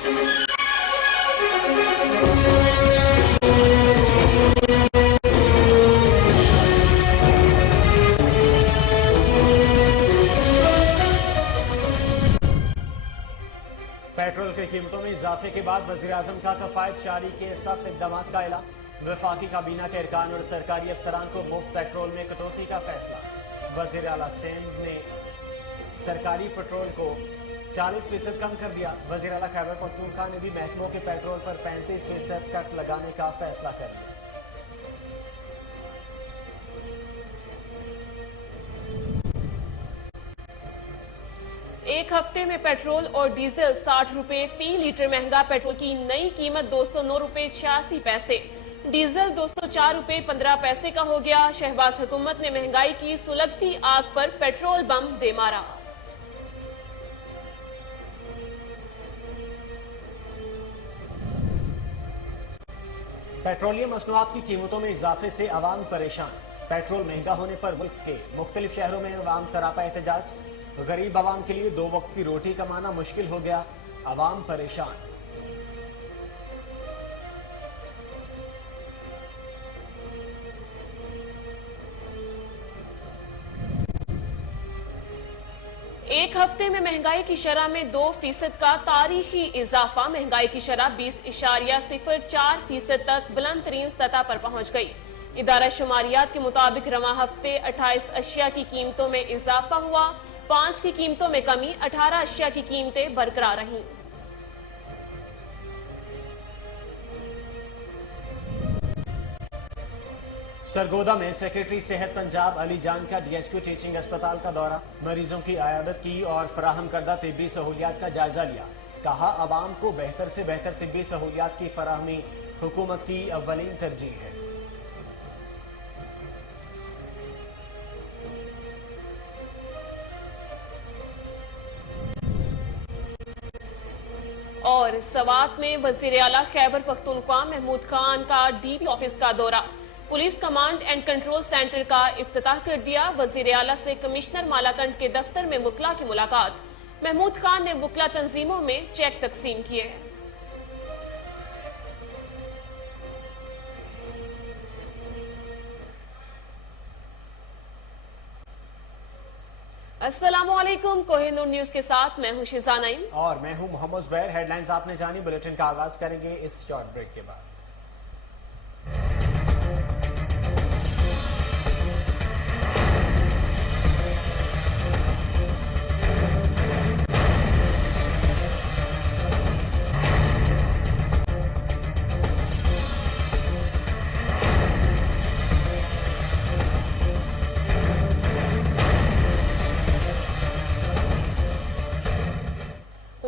Petrol की कीमतों में इजाफे के बाद वज़ीर-ए-आज़म का कफायत जारी के सख्त इक़दाम का ऐलान। वफाकी काबीना के अरकान और सरकारी अफसरान को मुफ्त पेट्रोल में कटौती का फैसला। वज़ीर आला सिंध ने सरकारी पेट्रोल को 40% कम कर दिया। वज़ीर आला खैबर पख्तूनख्वा ने भी महकमों के पेट्रोल पर 35% कट लगाने का फैसला कर लिया। एक हफ्ते में पेट्रोल और डीजल 60 रुपए फी लीटर महंगा। पेट्रोल की नई कीमत 209 रुपए 86 पैसे, डीजल 204 रुपए 15 पैसे का हो गया। शहबाज हुकूमत ने महंगाई की सुलगती आग पर पेट्रोल बम दे मारा। पेट्रोलियम मसनूआत की कीमतों में इजाफे से अवाम परेशान। पेट्रोल महंगा होने पर मुल्क के मुख्तलिफ शहरों में अवाम सरापा एहतजाज। गरीब अवाम के लिए 2 वक्त की रोटी कमाना मुश्किल हो गया, अवाम परेशान। एक हफ्ते में महंगाई की शरह में 2% का तारीखी इजाफा। महंगाई की शरह 20.04% तक बुलंद तरीन सतह पर पहुंच गई। इदारा शुमारियात के मुताबिक रवां हफ्ते 28 अशिया की कीमतों में इजाफा हुआ, 5 की कीमतों में कमी, 18 अशिया की कीमतें बरकरार रहीं। सरगोदा में सेक्रेटरी सेहत पंजाब अली जान का DHQ टीचिंग अस्पताल का दौरा। मरीजों की आयादत की और फराहम करदा तिब्बी सहूलियात का जायजा लिया। कहा अवाम को बेहतर से बेहतर तिब्बी सहूलियात की फराहमी हुकूमत की अव्वलीन तरजीह है। और सवात में वज़ीर आला खैबर पख्तूनख्वा महमूद खान का DP ऑफिस का दौरा। Police command and control centre का इफ्तिताह कर दिया। वज़ीर आला से कमिश्नर मालाकंड के दफ्तर में वकला की मुलाकात। महमूद खान ने वकला तंजीमों में चेक तकसीम किए। अस्सलामुअलैकुम, कोहिनूर न्यूज के साथ मैं हूं शिजा नईम और मैं हूं मोहम्मद जुबैर। हेडलाइंस आपने जानी, बुलेटिन का आगाज करेंगे इस शॉर्ट ब्रेक के बाद।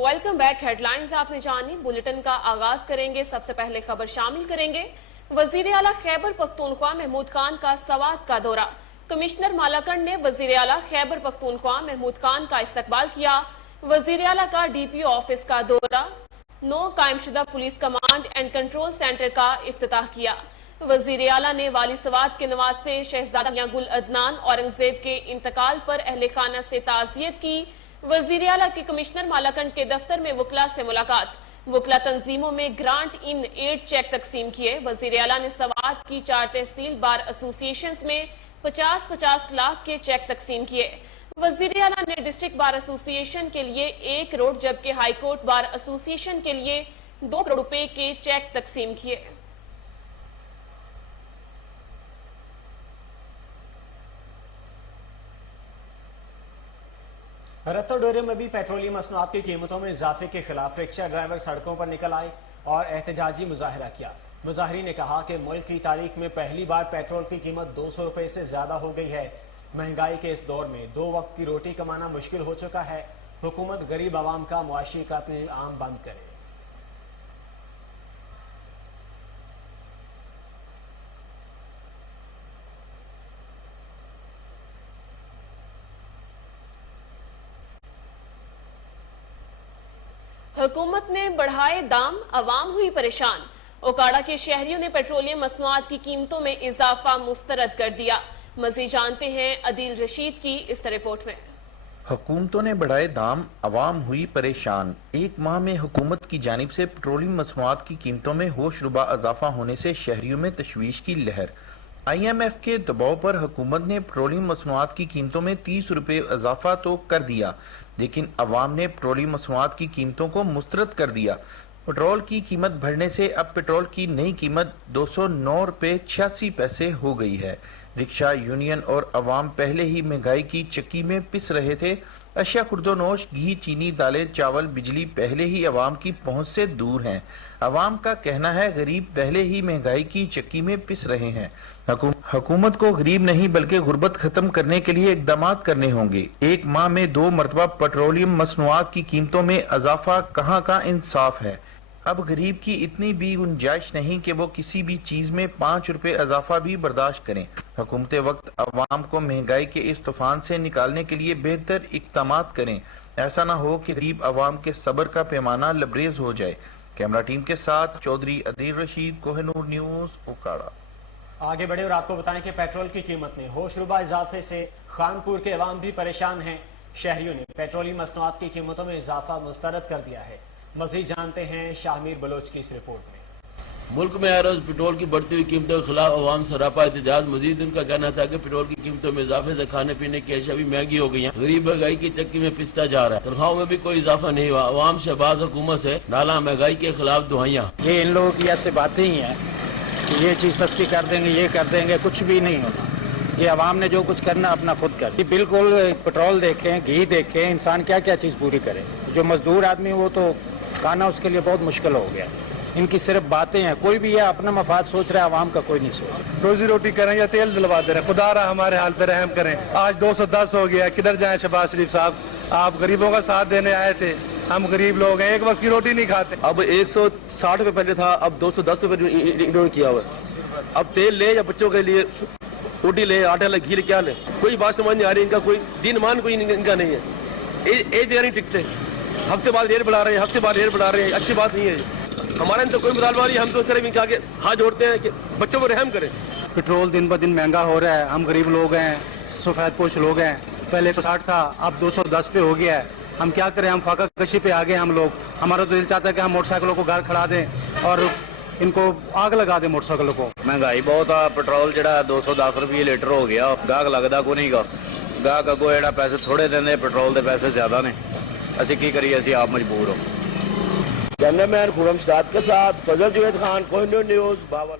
Welcome back. हेडलाइंस आपने जानी, बुलेटिन का आगाज करेंगे। सबसे पहले खबर शामिल करेंगे वजीर आला खैबर पख्तूनख्वा महमूद खान का सवात का दौरा। कमिश्नर मालाकंड ने वजीर आला खैबर पख्तूनख्वा महमूद खान का इस्तकबाल किया। वजीर आला का DP ऑफिस का दौरा। 9 कायमशुदा police command and control centre का इफ्तिताह किया। वजीर आला ने वाली सवात के नवासे शहजादा मियां गुल अदनान औरंगजेब के इंतकाल पर अहले खाना से ताज़ियत की। वजीर आला के कमिश्नर मालाकंड के दफ्तर में वकला से मुलाकात। वकला तंजीमों में ग्रांट इन एड चेक तकसीम किए। वजीर आला ने सवात की 4 तहसील बार एसोसिएशन में 50-50 लाख के चेक तकसीम किए। वजीर आला ने डिस्ट्रिक्ट बार एसोसिएशन के लिए 1 करोड़ जबकि हाईकोर्ट बार एसोसिएशन के लिए 2 करोड़ रुपए के चेक तकसीम किए। रत्तो डोरे में भी पेट्रोलियम मसनूआत की कीमतों में इजाफे के खिलाफ रिक्शा ड्राइवर सड़कों पर निकल आए और एहतजाजी मुजाहरा किया। मुजाहिरीन ने कहा कि मुल्क की तारीख में पहली बार पेट्रोल की कीमत 200 रुपए से ज्यादा हो गई है। महंगाई के इस दौर में 2 वक्त की रोटी कमाना मुश्किल हो चुका है। हुकूमत गरीब आवाम का मुआशी कत्ल आम बंद करे। हुकूमत ने बढ़ाए दाम, अवाम हुई परेशान। ओकाड़ा के शहरियों ने पेट्रोलियम मसनूआत की कीमतों में इजाफा मुस्तरद कर दिया। मजीद जानते हैं अदील रशीद की इस रिपोर्ट में। हुकूमतों ने बढ़ाए दाम, अवाम हुई परेशान। एक माह में हुकूमत की जानिब से पेट्रोलियम मसनूआत की कीमतों में होशरुबा इजाफा होने से शहरियों में तशवीश की लहर। IMF के दबाव पर हुकूमत ने पेट्रोलियम मसनूआत की कीमतों में 30 रुपए इजाफा तो कर दिया, लेकिन अवाम ने पेट्रोलियम मसनूआत की कीमतों को मुस्तरद कर दिया। पेट्रोल की कीमत बढ़ने से अब पेट्रोल की नई कीमत 209 रुपए 86 पैसे हो गई है। रिक्शा यूनियन और अवाम पहले ही महंगाई की चक्की में पिस रहे थे। अशिया खुर्दोनोश, घी, चीनी, दालें, चावल, बिजली पहले ही अवाम की पहुंच से दूर हैं। अवाम का कहना है गरीब पहले ही महंगाई की चक्की में पिस रहे हैं। हुकूमत को गरीब नहीं बल्कि गुर्बत खत्म करने के लिए इकदाम करने होंगे। एक माह में 2 मरतबा पेट्रोलियम मसनूआत की कीमतों में इजाफा कहाँ का इंसाफ है। अब गरीब की इतनी भी गुंजाइश नहीं कि वो किसी भी चीज में 5 रुपए इजाफा भी बर्दाश्त करें। हुकूमत वक्त अवाम को महंगाई के इस तूफान से निकालने के लिए बेहतर इक़दाम करें। ऐसा ना हो कि गरीब अवाम के सब्र का पैमाना लबरेज हो जाए। कैमरा टीम के साथ चौधरी अदील रशीद, कोहिनूर न्यूज, उकाड़ा। आगे बढ़े और आपको बताएं कि पेट्रोल की कीमत में होशरुबा इजाफे से खानपुर के अवाम भी परेशान हैं। शहरियों ने पेट्रोलियम मसनूआत की कीमतों में इजाफा मुस्तरद कर दिया है। मजीद जानते हैं शाहमीर बलोच की इस रिपोर्ट में। मुल्क में हर रोज पेट्रोल की बढ़ती हुई कीमतों के खिलाफ अवाम सरापा एहतजाज। मजीद उनका कहना था कि पेट्रोल की कीमतों में इजाफे से खाने पीने की अशिया भी महंगी हो गई हैं। गरीब महंगाई की चक्की में पिसता जा रहा है। तनख्वाहों में भी कोई इजाफा नहीं हुआ। अवाम शहबाज हुकूमत से नाला महंगाई के खिलाफ दुआइयां। ये इन लोगों की ऐसे बातें ही हैं कि ये चीज सस्ती कर देंगे, ये कर देंगे, कुछ भी नहीं होना। ये अवाम ने जो कुछ करना अपना खुद कर। ये बिल्कुल पेट्रोल देखें, घी देखें, इंसान क्या क्या चीज पूरी करे। जो मजदूर आदमी वो तो खाना उसके लिए बहुत मुश्किल हो गया। इनकी सिर्फ बातें हैं। कोई भी ये अपना मफाद सोच रहा है, आवाम का कोई नहीं सोच रहा। रोजी रोटी करें या तेल दिलवा दे रहे, खुदा रहा हमारे हाल पे रहम करें। आज 210 हो गया, किधर जाएं शहबाज शरीफ साहब। आप गरीबों का साथ देने आए थे, हम गरीब लोग हैं, एक वक्त की रोटी नहीं खाते। अब 160 रुपए पहले था, अब 210 रुपए इन्होंने किया हुआ है। अब तेल ले या बच्चों के लिए रोटी ले, आटा ले, घी ले, क्या ले, कोई बात समझ नहीं आ रही। इनका कोई दिन मान कोई इनका नहीं है। एक जगह नहीं टिकते, हफ्ते बाद रेट बढ़ा रहे हैं, हफ्ते बाद रेट बढ़ा रहे हैं। अच्छी बात नहीं है। हमारे तो कोई मुतालबा नहीं। हम तो सिर्फ आगे हाथ जोड़ते हैं कि बच्चों पर रहम करें। पेट्रोल दिन ब दिन महंगा हो रहा है। हम गरीब लोग हैं, सफेद पोश लोग हैं। पहले 160 था, अब 210 पे हो गया है। हम क्या करें, हम फाका कशी पे आ गए हम लोग। हमारा तो दिल चाहता है कि हम मोटरसाइकिलों को घर खड़ा दें और इनको आग लगा दें मोटरसाइकिलों को। महंगाई बहुत आ। पेट्रोल जड़ा 210 रुपये लीटर हो गया। गाहक लगता को नहीं गा। गाहक अगो एड़ा पैसे थोड़े देंदे, पेट्रोल के पैसे ज्यादा ने। असी की करिए, असी आप मजबूर हो। कैमरामैन खुरम शदाद के साथ फजल जुवेद खान, कोहिनूर न्यूज, बावल।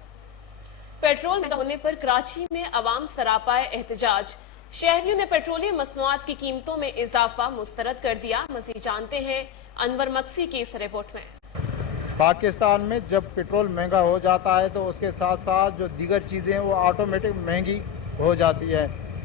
पेट्रोल महंगा होने पर कराची में अवाम सरापाए एहतजाज। शहरियों ने पेट्रोलियम मसनूआत की कीमतों में इजाफा मुस्तरद कर दिया। मजीद जानते हैं अनवर मक्सी की इस रिपोर्ट में। पाकिस्तान में जब पेट्रोल महंगा हो जाता है तो उसके साथ साथ जो दीगर चीज़ें वो ऑटोमेटिक महंगी हो जाती है।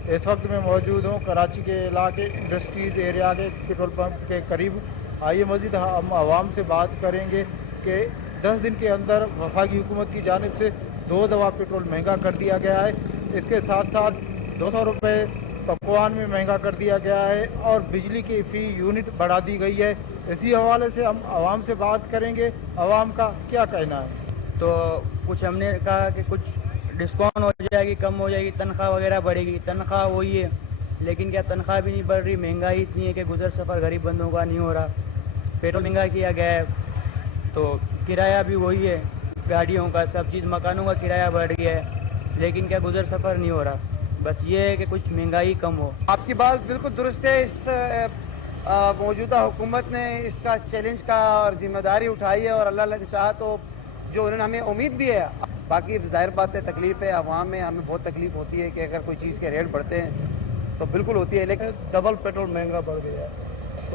इस वक्त मैं मौजूद हूँ कराची के इलाके इंडस्ट्रीज एरिया के पेट्रोल पंप के करीब। आइए मजीद हम आवाम से बात करेंगे कि 10 दिन के अंदर वफाकी हुकूमत की जानिब से 2 दफ़ा पेट्रोल महंगा कर दिया गया है। इसके साथ साथ 200 रुपये पकवान में महंगा कर दिया गया है और बिजली की फ़ी यूनिट बढ़ा दी गई है। इसी हवाले से हम आवाम से बात करेंगे, आवाम का क्या कहना है। तो कुछ हमने कहा कि कुछ डिस्काउंट हो जाएगी, कम हो जाएगी, तनख्वाह वगैरह बढ़ेगी। तनख्वाह वही है, लेकिन क्या तनख्वाह भी नहीं बढ़ रही। महंगाई इतनी है कि गुजर सफ़र गरीब बंदों का नहीं हो रहा। पेट्रोल महंगा किया गया है तो किराया भी वही है, गाड़ियों का, सब चीज़, मकानों का किराया बढ़ गया है, लेकिन क्या गुजर सफ़र नहीं हो रहा। बस ये है कि कुछ महंगाई कम हो। आपकी बात बिल्कुल दुरुस्त है। इस मौजूदा हुकूमत ने इसका चैलेंज का और जिम्मेदारी उठाई है और अल्लाह चाहा तो जो उन्होंने हमें उम्मीद भी है। बाकी जाहिर बात है तकलीफ है आवाम में, हमें बहुत तकलीफ होती है कि अगर कोई चीज़ के रेट बढ़ते हैं तो बिल्कुल होती है। लेकिन डबल पेट्रोल महंगा बढ़ गया है,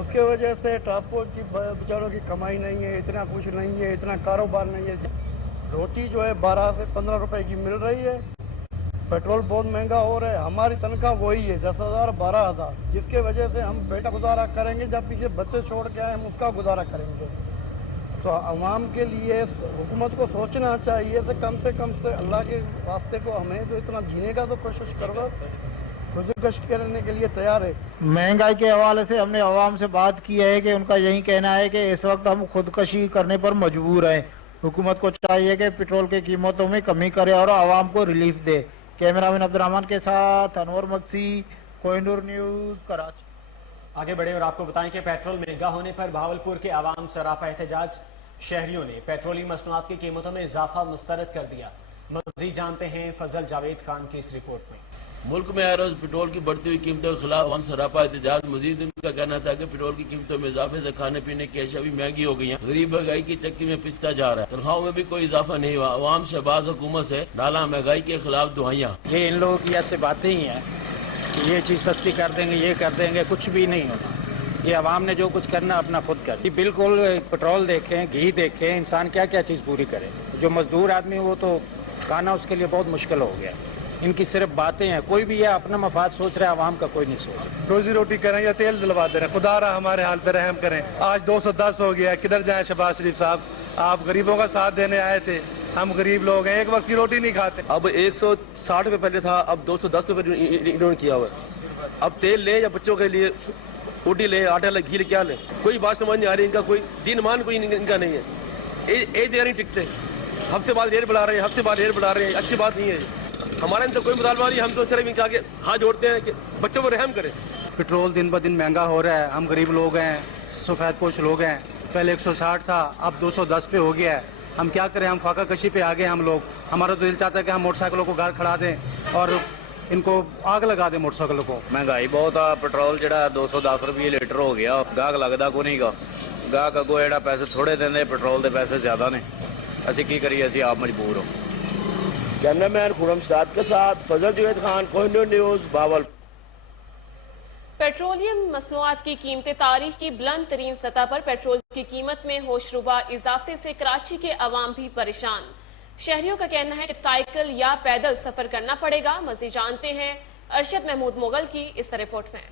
उसके वजह से ट्रांसपोर्ट की बेचारों की कमाई नहीं है, इतना कुछ नहीं है, इतना कारोबार नहीं है। रोटी जो है 12 से 15 रुपए की मिल रही है। पेट्रोल बहुत महंगा हो रहा है। हमारी तनख्वाह वही है 10,000 12,000, जिसके वजह से हम बेटा गुजारा करेंगे। जब पीछे बच्चे छोड़ के आए हम उसका गुजारा करेंगे। तो आवाम के लिए हुकूमत को सोचना चाहिए कि कम से अल्लाह के रास्ते को हमें तो इतना जीने का तो कोशिश करो। कष्ट करने के लिए तैयार है। महंगाई के हवाले से हमने आवाम से बात की है कि उनका यही कहना है कि इस वक्त हम खुदकशी करने पर मजबूर हैं। हुकूमत को चाहिए कि पेट्रोल की कीमतों में कमी करे और आवाम को रिलीफ दे। कैमरामैन अब्दुर्रहमान के साथ अनवर मक्सी, कोहिनूर न्यूज, कराची। आगे बढ़े और आपको बताएं कि पेट्रोल महंगा होने पर भावलपुर के आवाम सरापा एहतजाज। शहरियों ने पेट्रोलियम मसनूआत की कीमतों में इजाफा मुस्तरद कर दिया। मज़ीद जानते हैं फजल जावेद खान की इस रिपोर्ट में। मुल्क में हर रोज पेट्रोल की बढ़ती हुई कीमतों के खिलाफ अवाम सरापा एहतजाज। मजीद उनका कहना था कि पेट्रोल की कीमतों में इजाफे से खाने पीने की अशिया भी महंगी हो गई हैं। गरीब महंगाई की चक्की में पिसता जा रहा है। तनख्वाहों में भी कोई इजाफा नहीं हुआ। अवाम शहबाज हुकूमत से नाला महंगाई के खिलाफ दुआइयां। ये इन लोगों की ऐसे बातें ही हैं कि ये चीज़ सस्ती कर देंगे, ये कर देंगे, कुछ भी नहीं होना। ये अवाम ने जो कुछ करना अपना खुद कर। बिल्कुल पेट्रोल देखें, घी देखें, इंसान क्या क्या चीज़ पूरी करे। जो मजदूर आदमी वो तो खाना उसके लिए बहुत मुश्किल हो गया। इनकी सिर्फ बातें हैं। कोई भी ये अपना मफाद सोच रहा है, अवाम का कोई नहीं सोच रहा। रोजी रोटी करें या तेल दिलवा दे रहे हैं, खुदा रहा हमारे हाल पे रहम करें। आज 210 हो गया, किधर जाएं शहबाज शरीफ साहब? आप गरीबों का साथ देने आए थे, हम गरीब लोग हैं, एक वक्त की रोटी नहीं खाते। अब 160 रुपये पहले था, अब 210 रुपये इन्होंने किया हुआ है। अब तेल ले या बच्चों के लिए रोटी ले, आटा ले, घी ले, क्या ले, कोई बात समझ नहीं आ रही। इनका कोई दिन मान कोई इनका नहीं है। एक देर नहीं टिकते, हफ्ते बाद रेट बढ़ा रहे हैं, हफ्ते बाद रेट बढ़ा रहे हैं। अच्छी बात नहीं है। हमारे इनसे कोई मुतालबा नहीं। हम तो सिर्फ इनके आगे हाथ जोड़ते हैं कि बच्चों पर रहम करें। पेट्रोल दिन ब दिन महंगा हो रहा है। हम गरीब लोग हैं, सफ़ेद पोश लोग हैं। पहले 160 था, अब 210 पे हो गया है। हम क्या करें? हम फाका कशी पे आ गए हम लोग। हमारा तो दिल चाहता है कि हम मोटरसाइकिलों को घर खड़ा दें और इनको आग लगा दें मोटरसाइकिलों को। महंगाई बहुत आ। पेट्रोल ਜਿਹੜਾ 210 ਰੁਪਏ ਲੀਟਰ ਹੋ ਗਿਆ। ਗਾਹਕ ਲੱਗਦਾ ਕੋ ਨਹੀਂਗਾ। ਗਾਹਕ ਅੱਗੋਂ ਜਿਹੜਾ ਪੈਸੇ ਥੋੜੇ ਦਿੰਦੇ, पेट्रोल ਦੇ ਪੈਸੇ ਜ਼ਿਆਦਾ ਨੇ। ਅਸੀਂ ਕੀ ਕਰੀਏ? ਅਸੀਂ ਆਪ ਮਜਬੂਰ ਹਾਂ। कैमरामैन खुरम शाद के साथ फजल जावेद खान, कोहिनूर न्यूज, भावलपुर। पेट्रोलियम मसनूआत की कीमतें तारीख की बुलंद तरीन सतह पर। पेट्रोल की कीमत में होशरुबा इजाफे से कराची के अवाम भी परेशान। शहरियों का कहना है कि साइकिल या पैदल सफर करना पड़ेगा। मज़ीद जानते हैं अरशद महमूद मुगल की इस रिपोर्ट में।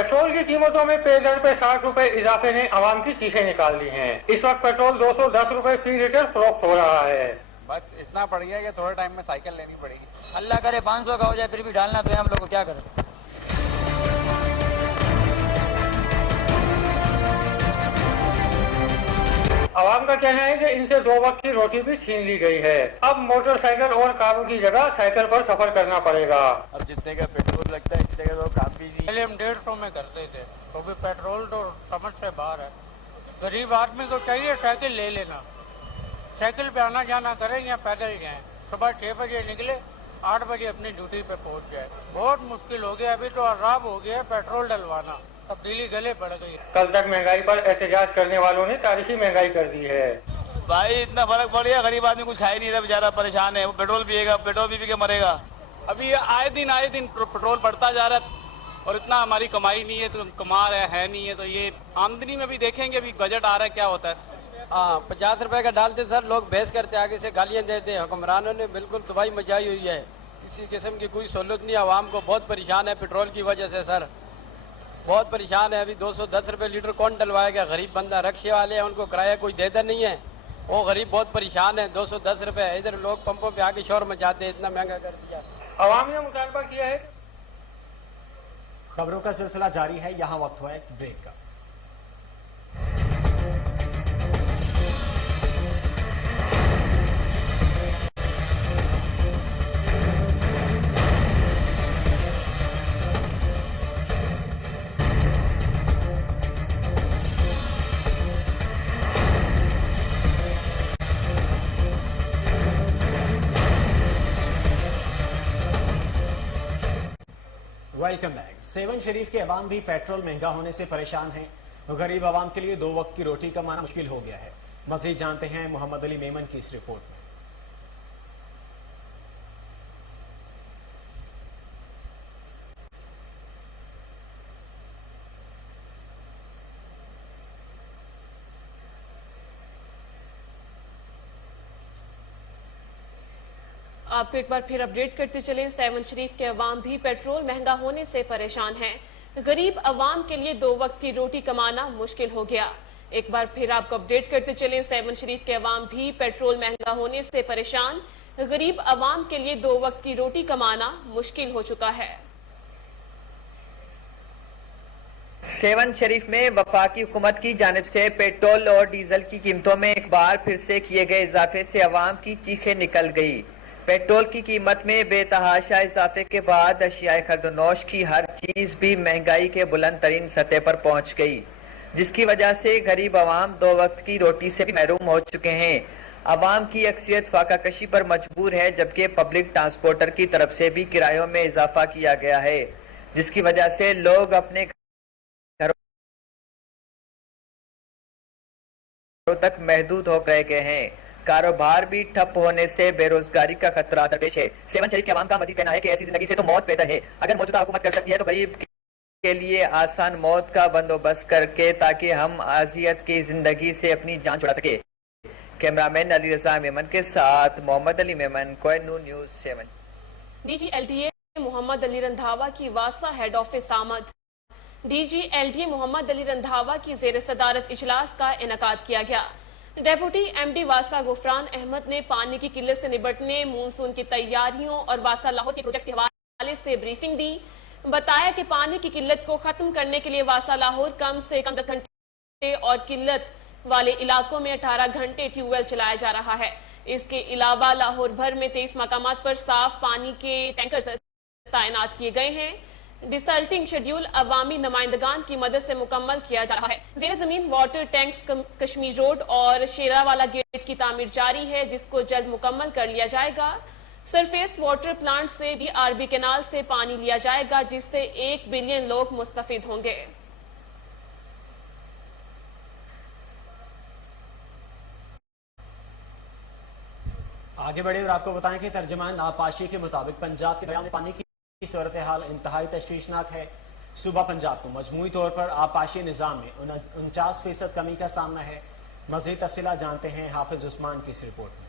पेट्रोल की कीमतों में पेट्रोल पे 60 रुपए इजाफे ने आवाम की चीखें निकाल दी हैं। इस वक्त पेट्रोल 210 रुपए फी लीटर फरोख्त हो रहा है। बस इतना पड़ गया कि थोड़े टाइम में साइकिल लेनी पड़ेगी। अल्लाह करे 500 का हो जाए फिर भी डालना तो है, हम लोग को क्या करें। आवाम का कहना है कि इनसे 2 वक्त की रोटी भी छीन ली गई है। अब मोटरसाइकिल और कारों की जगह साइकिल पर सफर करना पड़ेगा। अब जितने का पेट्रोल लगता है इतने का तो काम भी नहीं। पहले हम 150 में करते थे, तो भी पेट्रोल तो समझ से बाहर है। गरीब आदमी को चाहिए साइकिल ले लेना, साइकिल पे आना जाना करें या पैदल जाएं। सुबह 6 बजे निकले, 8 बजे अपनी ड्यूटी पे पहुंच जाए। बहुत मुश्किल हो गया। अभी तो अराब हो गया पेट्रोल डलवाना, तब्दीली गले पड़ गई। कल तक महंगाई पर एहतजाज करने वालों ने तारीखी महंगाई कर दी है। भाई इतना फर्क पड़ गया, गरीब आदमी कुछ खा ही नहीं रहा, बेचारा परेशान है। वो पेट्रोल पिएगा, पेट्रोल पी के मरेगा। अभी आए दिन पेट्रोल बढ़ता जा रहा है और इतना हमारी कमाई नहीं है, तो कमा रहे है नहीं है, तो ये आमदनी में भी देखेंगे। अभी बजट आ रहा है, क्या होता है। हाँ, 50 रुपए का डालते सर, लोग बहस करते, आगे से गालियां देते हैं। हुक्मरानों ने बिल्कुल तबाही मचाई हुई है। किसी किस्म की कोई सहूलत नहीं। आवाम को बहुत परेशान है पेट्रोल की वजह से सर, बहुत परेशान है। अभी 210 रुपए लीटर कौन डलवाएगा? गरीब बंदा, रक्शे वाले हैं, उनको किराया कोई देता नहीं है। वो गरीब बहुत परेशान है। 210 रुपए, इधर लोग पंपों पे आके शोर मचाते हैं, इतना महंगा कर दिया। आवाम ने मुतालबा किया है। खबरों का सिलसिला जारी है। यहाँ वक्त हुआ है ब्रेक का। Welcome back. सेवन शरीफ के अवाम भी पेट्रोल महंगा होने से परेशान हैं। गरीब अवाम के लिए 2 वक्त की रोटी कमाना मुश्किल हो गया है। मजीद जानते हैं मोहम्मद अली मेमन की इस रिपोर्ट में। आपको एक बार फिर अपडेट करते चलें। सेवन शरीफ के अवाम भी पेट्रोल महंगा होने से परेशान हैं। गरीब अवाम के लिए 2 वक्त की रोटी कमाना मुश्किल हो गया। एक बार फिर आपको अपडेट करते चलें। सेवन शरीफ के अवाम भी पेट्रोल महंगा होने से परेशान। गरीब अवाम के लिए 2 वक्त की रोटी कमाना मुश्किल हो चुका है। सेवन शरीफ में वफाकी हुकूमत की जानिब से पेट्रोल और डीजल की कीमतों में एक बार फिर से किए गए इजाफे से अवाम की चीखें निकल गई। पेट्रोल की कीमत में बेतहाशा इजाफे के बाद अशियाए खर्दोनोश की हर चीज भी महंगाई के बुलंद तरीन सतह पर पहुंच गई, जिसकी वजह से गरीब आवाम दो वक्त की रोटी से भी महरूम हो चुके हैं। आवाम की अक्सरियत फाका कशी पर मजबूर है, जबकि पब्लिक ट्रांसपोर्टर की तरफ से भी किरायों में इजाफा किया गया है, जिसकी वजह से लोग अपने घरों तक महदूद हो रह गए हैं। कारोबार भी ठप होने से बेरोजगारी का खतरा दरपेश है। सेवन शरीफ के अवाम का मजीद कहना है कि ऐसी जिंदगी से तो मौत बेहतर है। अगर मौजूदा हुकूमत कर सकती है तो गरीब के लिए आसान मौत का बंदोबस्त करके, ताकि हम आजियत की जिंदगी से अपनी जान छुड़ा सके। कैमरामैन अली रजा मेमन के साथ Mohammad Ali Memon, Kohinoor news 7। DG LDA Mohammad Ali Randhawa की वासा हेड ऑफिस आमद। डीजी एलडीए मोहम्मद अली रंधावा की जेर सदारत इजलास का इनेकाद किया गया। डेप्यूटी एमडी वासा गुफरान अहमद ने पानी की किल्लत से निपटने, मानसून की तैयारियों और वासा लाहौर के प्रोजेक्ट के हवाले से ब्रीफिंग दी। बताया कि पानी की किल्लत को खत्म करने के लिए वासा लाहौर कम से कम 10 घंटे और किल्लत वाले इलाकों में 18 घंटे ट्यूबवेल चलाया जा रहा है। इसके अलावा लाहौर भर में 23 मकामात पर साफ पानी के टैंकर तैनात किए गए हैं। डिसल्टिंग शेड्यूल अवामी नुमाइंदगान की मदद से मुकम्मल किया जा रहा है। जेर जमीन वाटर टैंक्स कश्मीर रोड और शेरावाला गेट की तामीर जारी है, जिसको जल्द मुकम्मल कर लिया जाएगा। सरफेस वाटर प्लांट से भी आरबी कैनाल से पानी लिया जाएगा, जिससे 1 बिलियन लोग मुस्तफिद होंगे। आगे बढ़े और आपको बताएं कि तर्जमान आपाशी के मुताबिक पंजाब के दरिया में पानी की सूरत हाल इंतहाई तशवीशनाक है। सूबा पंजाब को मजमूई तौर पर आपाशी निज़ाम में 49% कमी का सामना है। मज़ीद तफसीलात जानते हैं हाफिज उस्मान की इस रिपोर्ट में।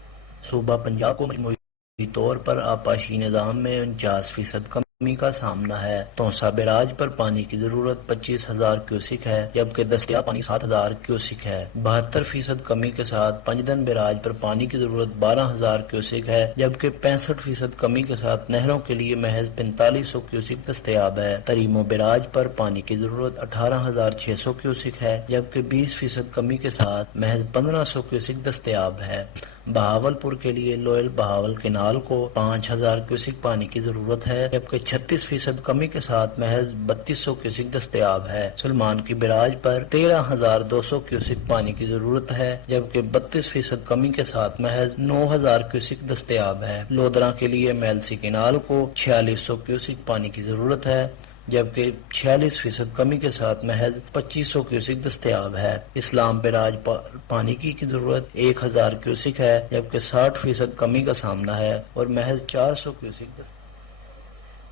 सूबा पंजाब को मजमूई तौर पर आपाशी निज़ाम में 49% कमी का सामना है। तोसा बैराज पर पानी की जरूरत 25,000 क्यूसिक है, जबकि दस्तियाब पानी 7,000 क्यूसिक है। 72% कमी के साथ पंजदन बैराज पर पानी की जरूरत 12,000 क्यूसिक है, जबकि 65% कमी के साथ नहरों के लिए महज 4500 क्यूसिक दस्तियाब है। तरीमो बैराज पर पानी की जरूरत 18,600 क्यूसिक है, जबकि 20% कमी के साथ महज 1500 क्यूसिक दस्तियाब है। बहावलपुर के लिए लोयल बहावल केनाल को 5,000 क्यूसिक पानी की जरूरत है, जबकि 36% कमी के साथ महज 3200 क्यूसिक दस्तयाब है। सुलेमान की बैराज पर 13,200 क्यूसिक पानी की जरूरत है, जबकि 32% कमी के साथ महज 9,000 क्यूसिक दस्तयाब है। लोधरा के लिए मेलसी केनाल को 4600 क्यूसिक पानी की जरूरत है, जबकि 46% कमी के साथ महज 2500 क्यूसिक दस्तयाब है। इस्लाम बैराज पर पानी की जरूरत 1000 क्यूसिक है, जबकि 60% कमी का सामना है और महज 400 क्यूसिक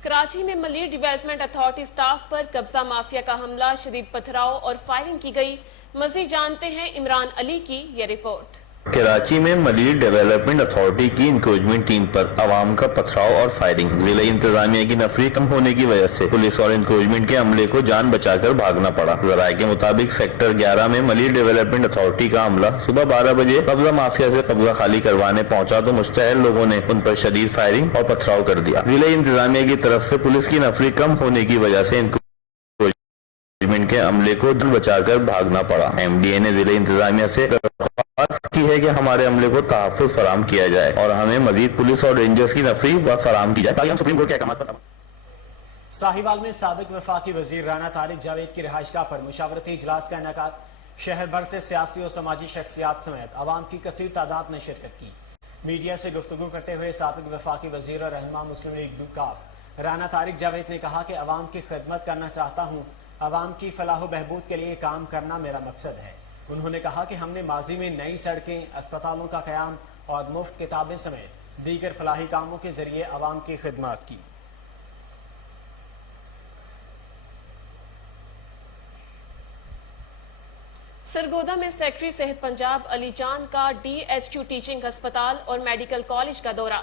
कराची में मलिर डेवलपमेंट अथॉरिटी स्टाफ पर कब्जा माफिया का हमला, शदीद पथराव और फायरिंग की गई। मजीद जानते हैं इमरान अली की ये रिपोर्ट। कराची में मलिर डेवलपमेंट अथॉरिटी की इंक्रोचमेंट टीम पर अवाम का पथराव और फायरिंग। जिला इंतजामिया की नफरी कम होने की वजह से पुलिस और इंक्रोचमेंट के अमले को जान बचाकर भागना पड़ा। जराये के मुताबिक सेक्टर 11 में मलिर डेवलपमेंट अथॉरिटी का अमला सुबह 12 बजे कब्जा माफिया से कब्जा खाली करवाने पहुंचा तो मुश्तहल लोगों ने उन पर शदीद फायरिंग और पथराव कर दिया। जिला इंतजामिया की तरफ से पुलिस की नफरी कम होने की वजह से इंक्रोचमेंट के अमले को जान बचाकर भागना पड़ा। MDA ने जिला इंतजामिया से की है कि हमारे अमले को तहफ़्फ़ुज़ फराम किया जाए और हमें मजीद पुलिस और रेंजर्स की नफरी व फराम की जाए ताकि हम सुप्रीम कोर्ट के अहकामात पर। साहिवाल में साबिक वफाकी वजीर राना तारिक जावेद की रिहाइशगाह पर मुशावरती इजलास का इनेकाद। शहर भर से सियासी और समाजी शख्सियात समेत अवाम की कसीर तादाद ने शिरकत की। मीडिया से गुफ्तगू करते हुए साबिक वफाकी वजीर और रहनुमा मुस्लिम लीग काफ राना तारिक जावेद ने कहा कि अवाम की खिदमत करना चाहता हूँ, अवाम की फलाह बहबूद के लिए काम करना मेरा मकसद है। उन्होंने कहा कि हमने माजी में नई सड़कें, अस्पतालों का क़याम और मुफ्त किताबें समेत दीगर फलाही कामों के जरिए अवाम की खिदमत की। सरगोदा में सेक्रेटरी सेहत पंजाब अली जान का DHQ टीचिंग अस्पताल और मेडिकल कॉलेज का दौरा।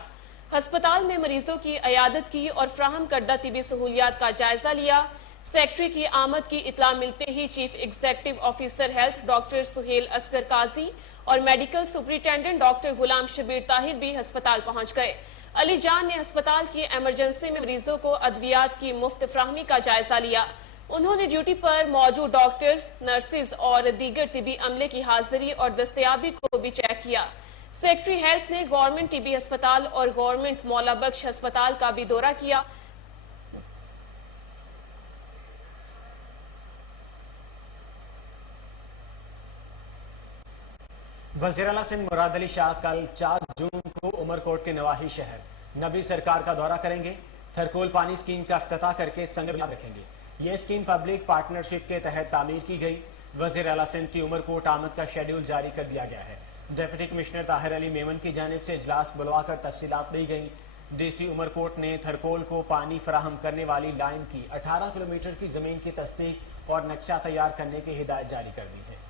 अस्पताल में मरीजों की अयादत की और फ्राहम करदा तिबी सहूलियात का जायजा लिया। सेक्रेटरी की आमद की इतला मिलते ही chief executive officer health doctor Suhail Asghar Qazi और medical superintendent doctor Ghulam Shabbir Tahir भी अस्पताल पहुंच गए। अली जान ने अस्पताल की इमरजेंसी में मरीजों को अद्वियात की मुफ्त फ्राहमी का जायजा लिया। उन्होंने ड्यूटी पर मौजूद डॉक्टर्स, नर्सिस और दीगर तिबी अमले की हाजिरी और दस्तयाबी को भी चेक किया। सेक्रेटरी हेल्थ ने गवर्नमेंट टीबी अस्पताल और गवर्नमेंट मौला बख्श अस्पताल का भी दौरा किया। वज़ीर आला सिंध मुराद अली शाह कल 4 जून को उमरकोट के नवाही शहर नबी सरकार का दौरा करेंगे। थरकोल पानी स्कीम का इफ्तिताह करके संग याद रखेंगे। ये स्कीम पब्लिक पार्टनरशिप के तहत तामीर की गई। वज़ीर आला सिंध की उमरकोट आमद का शेड्यूल जारी कर दिया गया है। डिप्टी कमिश्नर ताहिर अली मेमन की जानिब से इजलास बुलवाकर तफसीलात दी गई। डीसी उमरकोट ने थरकोल को पानी फराहम करने वाली लाइन की 18 किलोमीटर की जमीन की तस्दीक और नक्शा तैयार करने की हिदायत जारी कर दी है।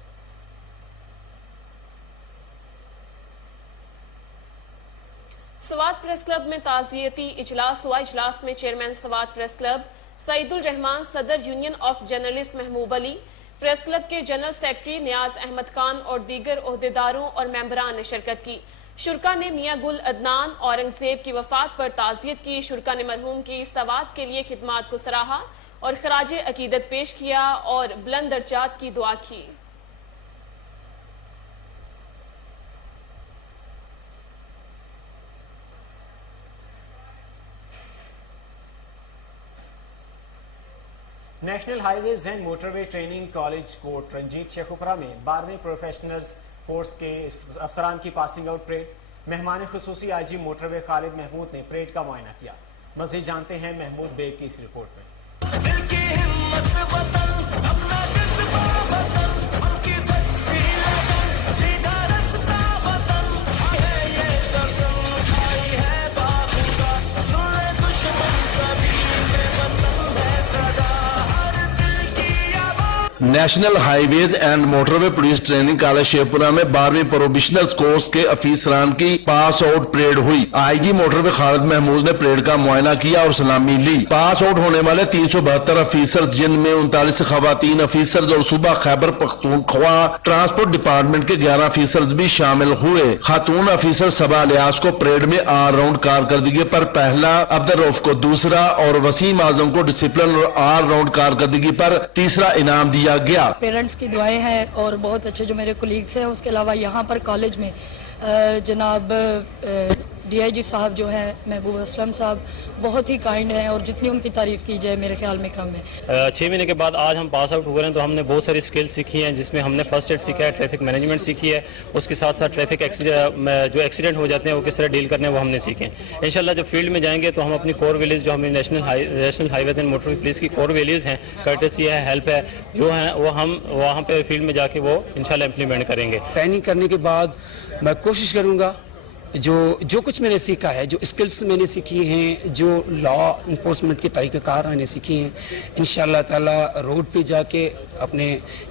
सवात प्रेस क्लब में ताजियती इजलास हुआ। इजलास में chairman Swat press club Saeedul Rehman, सदर union of journalist Mehboob Ali, press club के जनरल सेक्रेटरी नियाज अहमद खान और दीगर ओहदेदारों और मेंबरान ने शिरकत की। शुरका ने मियां गुल अदनान औरंगजेब की वफात पर ताजियत की। शुरका ने मरहूम की सवात के लिए खिदमात को सराहा और खराजे अकीदत पेश किया और बुलंद दर्जात की दुआ की। National highways and motorway training college Kot Ranjit Sheikhupura में 12वीं प्रोफेशनल्स कोर्स के अफसरान की पासिंग आउट परेड। मेहमान खुसूसी आईजी मोटरवे खालिद महमूद ने परेड का मुआयना किया। मजीद जानते हैं महमूद बेग की इस रिपोर्ट में। National highways and motorway police training college Sheikhpura में 12वीं प्रोविजनल कोर्स के अफीसरान की पास आउट परेड हुई। आईजी मोटरवे खालिद महमूद ने परेड का मुआयना किया और सलामी ली। पास आउट होने वाले 372 अफीसर, जिनमें 39 खवातीन अफीसर और सूबा खैबर पख्तूनख्वा ट्रांसपोर्ट डिपार्टमेंट के 11 अफीसर भी शामिल हुए। खातून अफीसर सबा लियास को परेड में ऑलराउंड कारकर्दगी पर पहला, अब्दुल रऊफ को दूसरा और वसीम आजम को डिसिप्लिन और ऑलराउंड कारकर्दगी पर तीसरा इनाम दिया गया। पेरेंट्स की दुआएं हैं और बहुत अच्छे जो मेरे कोलीग्स हैं। उसके अलावा यहाँ पर कॉलेज में जनाब डीआईजी साहब जो हैं महबूब असलम साहब बहुत ही काइंड हैं और जितनी उनकी तारीफ की जाए मेरे ख्याल में कम है। 6 महीने के बाद आज हम पास आउट हुए हैं तो हमने बहुत सारी स्किल्स सीखी हैं, जिसमें हमने फर्स्ट एड सीखा है, ट्रैफिक मैनेजमेंट सीखी है, उसके साथ साथ ट्रैफिक जो एक्सीडेंट हो जाते हैं वो किस तरह डील करने हैं वो हमने सीखे। इंशाल्लाह जब फील्ड में जाएंगे तो हम अपनी कोर वैल्यूज जो हमें national highways and motor police की कोर वैल्यूज हैं, कर्टेसी है, हेल्प है, जो हैं वो हम वहाँ पे फील्ड में जाके वो इंशाल्लाह इम्प्लीमेंट करेंगे। ट्रेनिंग करने के बाद मैं कोशिश करूँगा जो कुछ मैंने सीखा है, जो स्किल्स मैंने सीखी हैं, जो लॉ इन्फोर्समेंट के तरीक़ाकार मैंने सीखी हैं, इंशाअल्लाह ताला रोड पे जाके अपने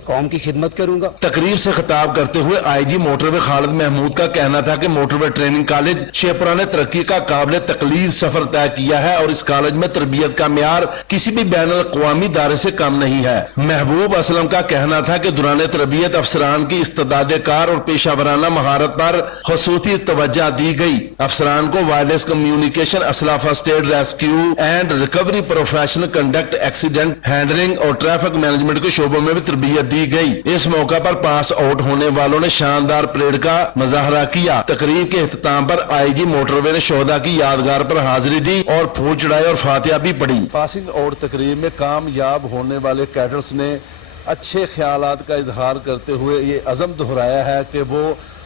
कौम की खिदमत करूंगा। तकरीर से खिताब करते हुए आईजी मोटरवे खालिद महमूद का कहना था कि मोटरवे ट्रेनिंग कॉलेज शेखपुरा ने तरक्की का काबिल तकलीद सफर तय किया है और इस कॉलेज में तरबियत का म्यार किसी भी बैन अल-अक़वामी इदारे से कम नहीं है। महबूब असलम का कहना था कि दौरान तरबियत अफसरान की इस्तेदाद कार और पेशावराना महारत पर खसूसी तवज्जो दी गई। अफसरान को वायरलेस कम्युनिकेशन, असला first aid, rescue and recovery, professional conduct, accident handling और ट्रैफिक मैनेजमेंट के शोबों में भी तरबियत दी गई। इस मौका पर पास आउट होने वालों ने शानदार परेड का मुजाहरा किया। तकरीर के इख्तिताम पर आईजी मोटरवे ने शोहदा की यादगार पर हाजिरी दी और फूल चढ़ाई और फातिहा भी पढ़ी। पासिंग आउट तकरीर में कामयाब होने वाले कैडर्स ने अच्छे ख्यालात का इजहार करते हुए ये अज़म दोहराया है कि वो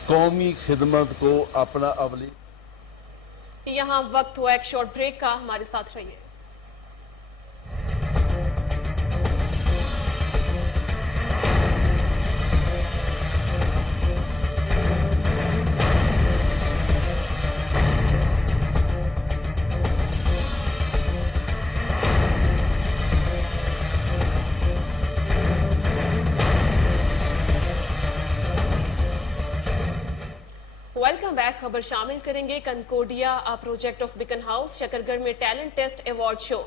कौमी खिदमत को अपना अवली। यहाँ वक्त हुआ एक शॉर्ट ब्रेक का, हमारे साथ रहिए। Welcome back. खबर शामिल करेंगे Concordia project of Beacon House Shakargarh में talent test award show,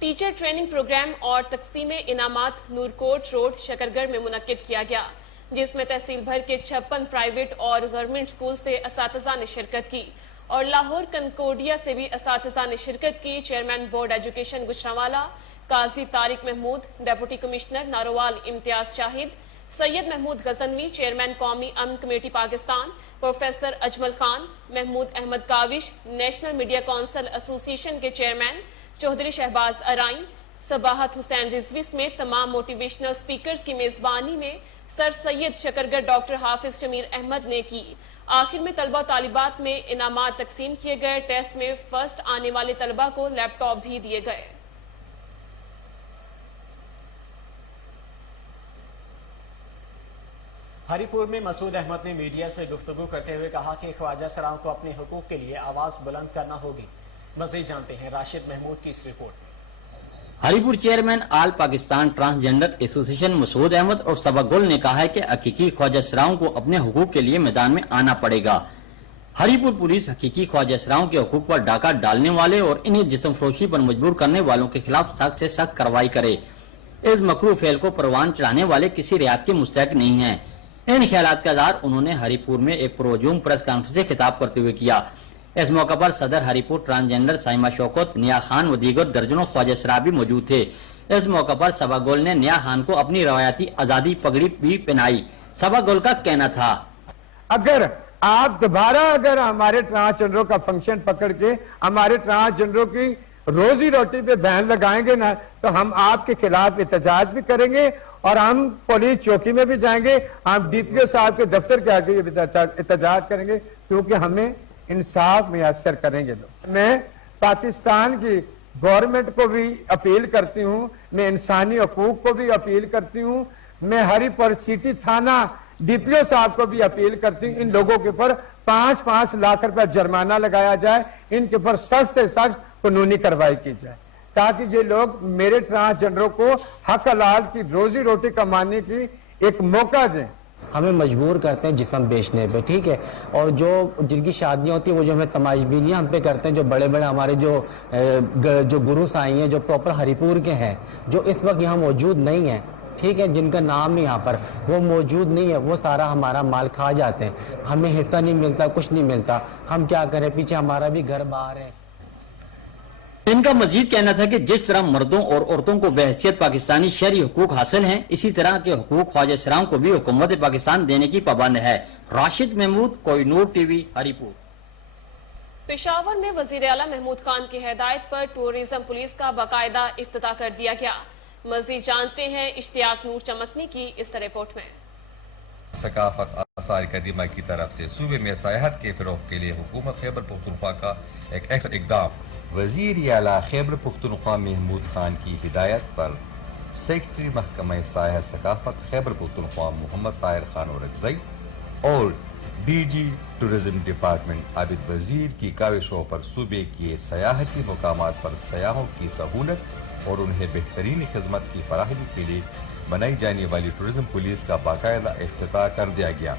teacher training program और तकसीम इनामात नूरकोट रोड शकरगढ़ में मुनक्किद किया गया, जिसमें तहसील भर के 56 प्राइवेट और गवर्नमेंट स्कूल से असातिज़ा ने शिरकत की और लाहौर कनकोडिया से भी असातिज़ा ने शिरकत की। Chairman board education Gujranwala Qazi Tariq Mahmood, deputy commissioner Narowal Imtiaz Shahid, Syed Mahmood Ghaznavi, chairman कौमी अमन committee Pakistan, professor Ajmal Khan, Mahmood Ahmed Kavish, national media council association के चेयरमैन चौधरी शहबाज अराइन, सबाहत हुसैन रिजवी समेत तमाम मोटिवेशनल स्पीकर्स की मेजबानी में सर सैयद शकरगर डॉक्टर हाफिज शमीर अहमद ने की। आखिर में तलबा तालिबात में इनामात तकसीम किए गए। टेस्ट में फर्स्ट आने वाले तलबा को लैपटॉप भी दिए गए। हरिपुर में मसूद अहमद ने मीडिया से गुफ्तगू करते हुए कहा कि ख्वाजा सराओं को अपने हुकूक के लिए आवाज बुलंद करना होगी। मजीद जानते हैं राशिद महमूद की इस रिपोर्ट में। हरिपुर चेयरमैन आल पाकिस्तान ट्रांसजेंडर एसोसिएशन मसूद अहमद और सबगुल ने कहा है कि हकीकी ख्वाजा सराओं को अपने हुकूक के लिए मैदान में आना पड़ेगा। हरिपुर पुलिस हकीकी ख्वाजा सराओं के हुकूक पर डाका डालने वाले और इन्हें जिस्म फरोशी पर मजबूर करने वालों के खिलाफ सख्त से सख्त कार्रवाई करे। इस मकरूह फेल को परवान चढ़ाने वाले किसी रियायत के मुस्तहक नहीं है। इन ख्यालात का इज़हार उन्होंने हरिपुर में एक पुरहजूम प्रेस कॉन्फ्रेंस से खिताब करते हुए किया। इस मौका पर सदर हरिपुर ट्रांसजेंडर साइमा शौकत, निया खान व दीगर दर्जनों ख्वाजा सरा भी मौजूद थे। इस मौका पर सबागोल ने निया खान को अपनी रवायती आजादी पगड़ी भी पहनाई। सबागोल का कहना था, अगर आप दोबारा हमारे ट्रांसजेंडरों का फंक्शन पकड़ के हमारे ट्रांसजेंडरों की रोजी रोटी पे बैन लगाएंगे ना, तो हम आपके खिलाफ एहतजाज भी करेंगे और हम पुलिस चौकी में भी जाएंगे। हम डीपीओ साहब के दफ्तर के आगे भी एहतजाज करेंगे, क्योंकि हमें इंसाफ मुयस्सर करेंगे लोग। मैं पाकिस्तान की गवर्नमेंट को भी अपील करती हूँ, मैं इंसानी हकूक को भी अपील करती हूँ, मैं हरिपुर सिटी थाना डीपीओ साहब को भी अपील करती हूँ, इन लोगों के ऊपर 5-5 लाख रुपया जुर्माना लगाया जाए, इनके ऊपर सख्त से सख्त कानूनी कार्रवाई की जाए, ताकि ये लोग मेरे ट्रांसजेंडरों को हक हलाल की रोजी रोटी कमाने की एक मौका दें। हमें मजबूर करते हैं जिस्म बेचने पे, ठीक है, और जो जिनकी शादियां होती हैं वो जो हमें तमाशबीनियां हम पे करते हैं, जो बड़े बड़े हमारे जो गुरु साईं हैं जो प्रॉपर हरिपुर के हैं, जो इस वक्त यहाँ मौजूद नहीं है, ठीक है, जिनका नाम यहाँ पर वो मौजूद नहीं है, वो सारा हमारा माल खा जाते हैं, हमें हिस्सा नहीं मिलता, कुछ नहीं मिलता। हम क्या करें, पीछे हमारा भी घर बाहर है। इनका मजीद कहना था कि जिस तरह मर्दों और औरतों को बहैसियत पाकिस्तानी शहरी हुकूक हासिल हैं, इसी तरह के हुकूक ख्वाजा सराओं को भी हुकूमत पाकिस्तान देने की पाबंद है। राशिद महमूद, कोहिनूर टीवी, हरिपुर। पेशावर में वजीर आला महमूद खान की हिदायत पर टूरिज्म पुलिस का बाकायदा इफ्तिताह कर दिया गया। मजीद जानते हैं इश्तियाक नूर चमकनी की इस रिपोर्ट में। सकाफत आसार कदीमा की तरफ से सूबे में सयाहत के फिरोग के लिए हुकूमत खैबर पख्तूनख्वा का एक अक्सर इकदाम। वजीर आला खैबर पख्तूनख्वा महमूद खान की हिदायत पर सेक्रेटरी महकमा सयाहत सकाफत खैबर पख्तूनख्वा मोहम्मद ताहिर खान औरकज़ई और डीजी टूरिज्म डिपार्टमेंट आबिद वजीर की काविशों पर सूबे के सयाहती मकामात पर सयाहों की सहूलत और उन्हें बेहतरीन खिदमत की फराहमी के लिए बनाई जाने वाली टूरिज्म पुलिस का बाकायदा इफ्तिताह कर दिया गया।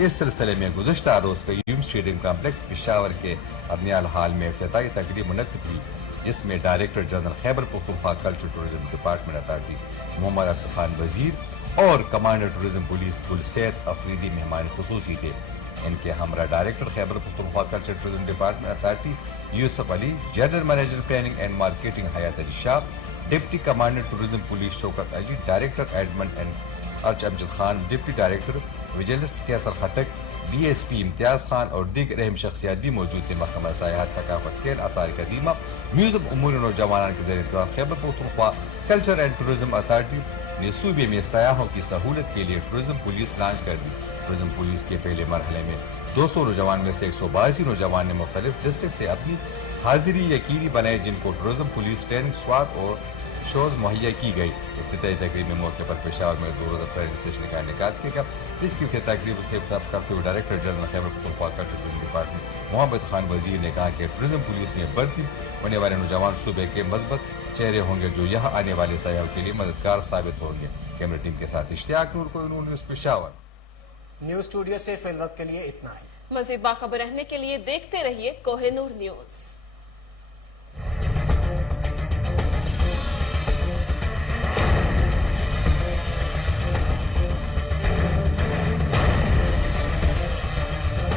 इस सिलसिले में गुज़श्ता रोज़ कयूम स्टेडियम कॉम्प्लेक्स पेशावर के अरनियाल हाल में इफ्तिताही तकरीब मुनक्किद हुई, जिसमें director general Khyber Pakhtunkhwa culture tourism department authority Mohammad Akhtar Khan Wazir और commander tourism police Gulsaid Afridi मेहमान खुसूसी थे। इनके हमरा director Khyber Pakhtunkhwa culture tourism department authority Yousaf Ali, general manager planning and marketing Hayat Ali Shah, deputy commander tourism police Shaukat Ali, director admin and अर्च Amjad Khan, deputy director vigilance कैसर खटक, डीएसपी इम्तियाज खान और दीगर अहम शख्सियात भी मौजूद थे। महकमा सयाहत सकाफत खेल आसार कदीमा म्यूजियम उमूर नौजवान के ज़रिए इंतज़ाम Khyber Pakhtunkhwa culture and tourism authority ने सूबे में सयाहों की सहूलत के लिए टूरिज्म पुलिस लॉन्च कर दी। टूरिज्म पुलिस के पहले मरहले में 200 नौजवान में से 182 नौजवान ने मुख्तलिफ डिस्ट्रिक्ट से अपनी हाजिरी यकीनी बनाई, जिनको टूरिज्म पुलिस ट्रेनिंग स्वाद और शोज मुहैया की गई। इफ्तिताही तकरीब में मौके पर पेशावर में 2 रोज़ा ट्रेनिंग सेशन का इनेकाद किया गया, जिसकी इफ्तिताही तकरीब से खिताब करते हुए director general Khyber Pakhtunkhwa culture tourism department Mohammad Khan Wazir ने कहा कि टूरिज्म पुलिस में भर्ती होने वाले नौजवान सूबे के मजबूत चेहरे होंगे, जो यहाँ आने वाले सयाहों के लिए मददगार साबित होंगे। कैमरा टीम के साथ Ishtiaq Noor, Kohinoor news, Peshawar. News studio से फिलहाल के लिए इतना ही। मज़ीद बाखबर रहने के लिए देखते रहिए कोहिनूर न्यूज़।